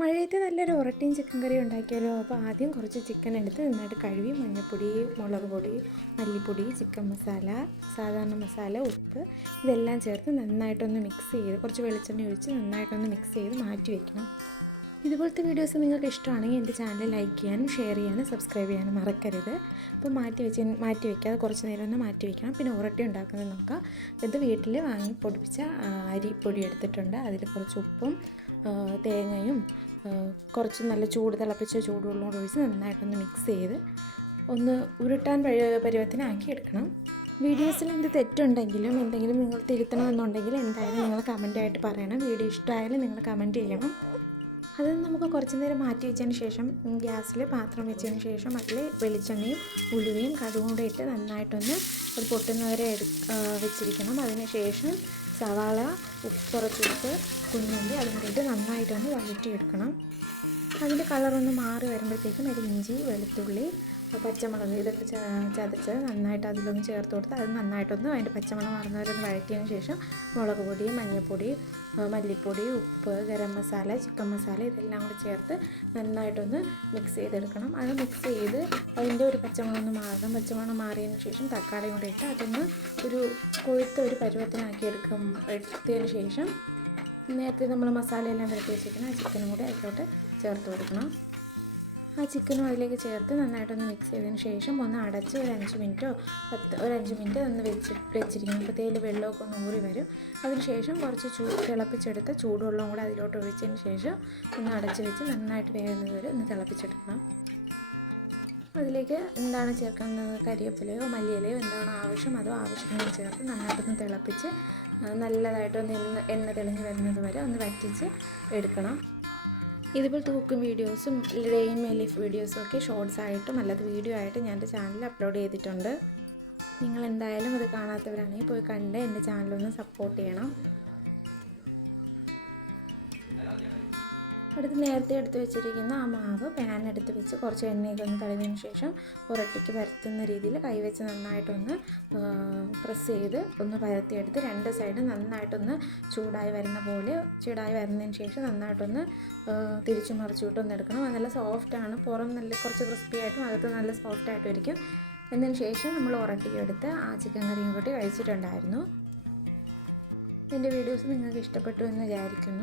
മഴയത്ത് നല്ലൊരു ഒറട്ടിയും ചിക്കൻ കറി ഉണ്ടാക്കിയാലോ. അപ്പോൾ ആദ്യം കുറച്ച് ചിക്കൻ എടുത്ത് നന്നായിട്ട് കഴുകി മഞ്ഞൾപ്പൊടി, മുളക് പൊടി, മല്ലിപ്പൊടി, ചിക്കൻ മസാല, സാധാരണ മസാല, ഉപ്പ് ഇതെല്ലാം ചേർത്ത് നന്നായിട്ടൊന്ന് മിക്സ് ചെയ്ത് കുറച്ച് വെളിച്ചെണ്ണ ഒഴിച്ച് നന്നായിട്ടൊന്ന് മിക്സ് ചെയ്ത് മാറ്റി വയ്ക്കണം. ഇതുപോലത്തെ വീഡിയോസ് നിങ്ങൾക്ക് ഇഷ്ടമാണെങ്കിൽ എൻ്റെ ചാനൽ ലൈക്ക് ചെയ്യാനും ഷെയർ ചെയ്യാനും സബ്സ്ക്രൈബ് ചെയ്യാനും മറക്കരുത്. അപ്പോൾ മാറ്റി വയ്ക്കാതെ കുറച്ച് നേരം ഒന്ന് മാറ്റി വയ്ക്കണം. പിന്നെ ഉറട്ടി ഉണ്ടാക്കുന്നത് നോക്കാം. ഇത് വീട്ടിൽ വാങ്ങി പൊടിപ്പിച്ച അരിപ്പൊടി എടുത്തിട്ടുണ്ട്. അതിൽ കുറച്ച് ഉപ്പും തേങ്ങയും കുറച്ച് നല്ല തിളപ്പിച്ച ചൂടുവെള്ളം ഒഴിച്ച് നന്നായിട്ടൊന്ന് മിക്സ് ചെയ്ത് ഒന്ന് ഉരുട്ടാൻ പരുവത്തിനാക്കി എടുക്കണം. വീഡിയോസിൽ എന്ത് തെറ്റുണ്ടെങ്കിലും എന്തെങ്കിലും നിങ്ങൾ തിരുത്തണമെന്നുണ്ടെങ്കിൽ എന്തായാലും നിങ്ങൾ കമൻറ്റായിട്ട് പറയണം. വീഡിയോ ഇഷ്ടമായാലും നിങ്ങൾ കമൻറ്റ് ചെയ്യണം. അത് നമുക്ക് കുറച്ച് നേരം മാറ്റി വെച്ചതിന് ശേഷം ഗ്യാസിൽ പാത്രം വെച്ചതിന് ശേഷം അതിൽ വെളിച്ചെണ്ണയും ഉലുവയും കടുകും കൂടെ ഇട്ട് നന്നായിട്ടൊന്ന് പൊട്ടുന്നവരെ വെച്ചിരിക്കണം. അതിന് ശേഷം സവാള കുറച്ചിട്ട് കുഞ്ഞുള്ളി അതുകൂടിയിട്ട് നന്നായിട്ടൊന്ന് വഴറ്റിയെടുക്കണം. അതിൻ്റെ കളറൊന്ന് മാറി വരുമ്പോഴത്തേക്കും ഒരു ഇഞ്ചി, വെളുത്തുള്ളി, പച്ചമുളക് ഇതൊക്കെ ചതച്ചത് നന്നായിട്ട് അതിലൊന്ന് ചേർത്ത് കൊടുത്ത് അത് നന്നായിട്ടൊന്ന് അതിൻ്റെ പച്ചമുളക് മാറുന്നവരൊന്ന് വഴറ്റിയതിന് ശേഷം മുളക് പൊടി, മഞ്ഞൾപ്പൊടി, മല്ലിപ്പൊടി, ഉപ്പ്, ഗരം മസാല, ചിക്കൻ മസാല ഇതെല്ലാം കൂടി ചേർത്ത് നന്നായിട്ടൊന്ന് മിക്സ് ചെയ്തെടുക്കണം. അത് മിക്സ് ചെയ്ത് അതിൻ്റെ ഒരു പച്ചമുളക് മാറണം. പച്ചമുളക് മാറിയതിന് ശേഷം തക്കാളി കൂടെ ഇട്ട് അതൊന്ന് ഒരു കൊഴുത്ത ഒരു പരുവത്തിനാക്കി എടുത്തതിന് ശേഷം നേരത്തെ നമ്മൾ മസാലയെല്ലാം വരട്ടി വെച്ചിരിക്കണം. ആ ചിക്കനും കൂടി അതിലോട്ട് ചേർത്ത് കൊടുക്കണം. ആ ചിക്കനും അതിലേക്ക് ചേർത്ത് നന്നായിട്ടൊന്ന് മിക്സ് ചെയ്തതിന് ശേഷം ഒന്ന് അടച്ച് ഒരു 5 മിനിറ്റോ 5 മിനിറ്റ് ഒന്ന് വെച്ചിരിക്കണം. അപ്പോഴത്തേല് വെള്ളമൊക്കെ ഒന്ന് ഊറി വരും. അതിനുശേഷം കുറച്ച് തിളപ്പിച്ചെടുത്ത് ചൂടുവെള്ളം കൂടെ അതിലോട്ട് ഒഴിച്ചതിന് ശേഷം ഒന്ന് അടച്ച് വെച്ച് നന്നായിട്ട് വേകുന്നത് വരെ ഒന്ന് തിളപ്പിച്ചെടുക്കണം. അതിലേക്ക് എന്താണ് ചേർക്കുന്നത്, കരിവേപ്പിലയോ മല്ലിയിലയോ എന്താണോ ആവശ്യം അതോ ആവശ്യമായി ചേർത്ത് നന്നായിട്ടൊന്ന് തിളപ്പിച്ച് നല്ലതായിട്ടൊന്ന് എണ്ണ തെളിഞ്ഞ് വരുന്നത് വരെ ഒന്ന് വറ്റിച്ച് എടുക്കണം. ഇതുപോലെ തൂക്കും വീഡിയോസും ഡേ ഇൻ മൈ ലൈഫ് വീഡിയോസും ഒക്കെ ഷോർട്സ് ആയിട്ടും അല്ലാതെ വീഡിയോ ആയിട്ട് ഞാൻ എൻ്റെ ചാനലിൽ അപ്ലോഡ് ചെയ്തിട്ടുണ്ട്. നിങ്ങൾ എന്തായാലും അത് കാണാത്തവരാണെങ്കിൽ പോയി കണ്ട് എൻ്റെ ചാനലൊന്ന് സപ്പോർട്ട് ചെയ്യണം. നേരത്തെ എടുത്ത് വെച്ചിരിക്കുന്ന ആ മാവ് പാൻ എടുത്ത് വെച്ച് കുറച്ച് എണ്ണയൊക്കെ തടവിയതിന് ശേഷം ഉറട്ടിക്ക് പരത്തുന്ന രീതിയിൽ കൈവച്ച് നന്നായിട്ടൊന്ന് പ്രസ് ചെയ്ത് ഒന്ന് പരത്തിയെടുത്ത് 2 സൈഡ് നന്നായിട്ടൊന്ന് ചൂടായി വരുന്നതിന് ശേഷം നന്നായിട്ടൊന്ന് തിരിച്ചു മറിച്ചുവിട്ടൊന്ന് എടുക്കണം. അത് നല്ല സോഫ്റ്റാണ്. പുറം നല്ല കുറച്ച് ക്രിസ്പി ആയിട്ടും അകത്ത് നല്ല സോഫ്റ്റായിട്ടും ഇരിക്കും. എന്നതിന് ശേഷം നമ്മൾ ഉറട്ടിയെടുത്ത് ആ ചിക്കൻ കറിയും കൂട്ടി കഴിച്ചിട്ടുണ്ടായിരുന്നു. എൻ്റെ വീഡിയോസ് നിങ്ങൾക്ക് ഇഷ്ടപ്പെട്ടു എന്ന് വിചാരിക്കുന്നു.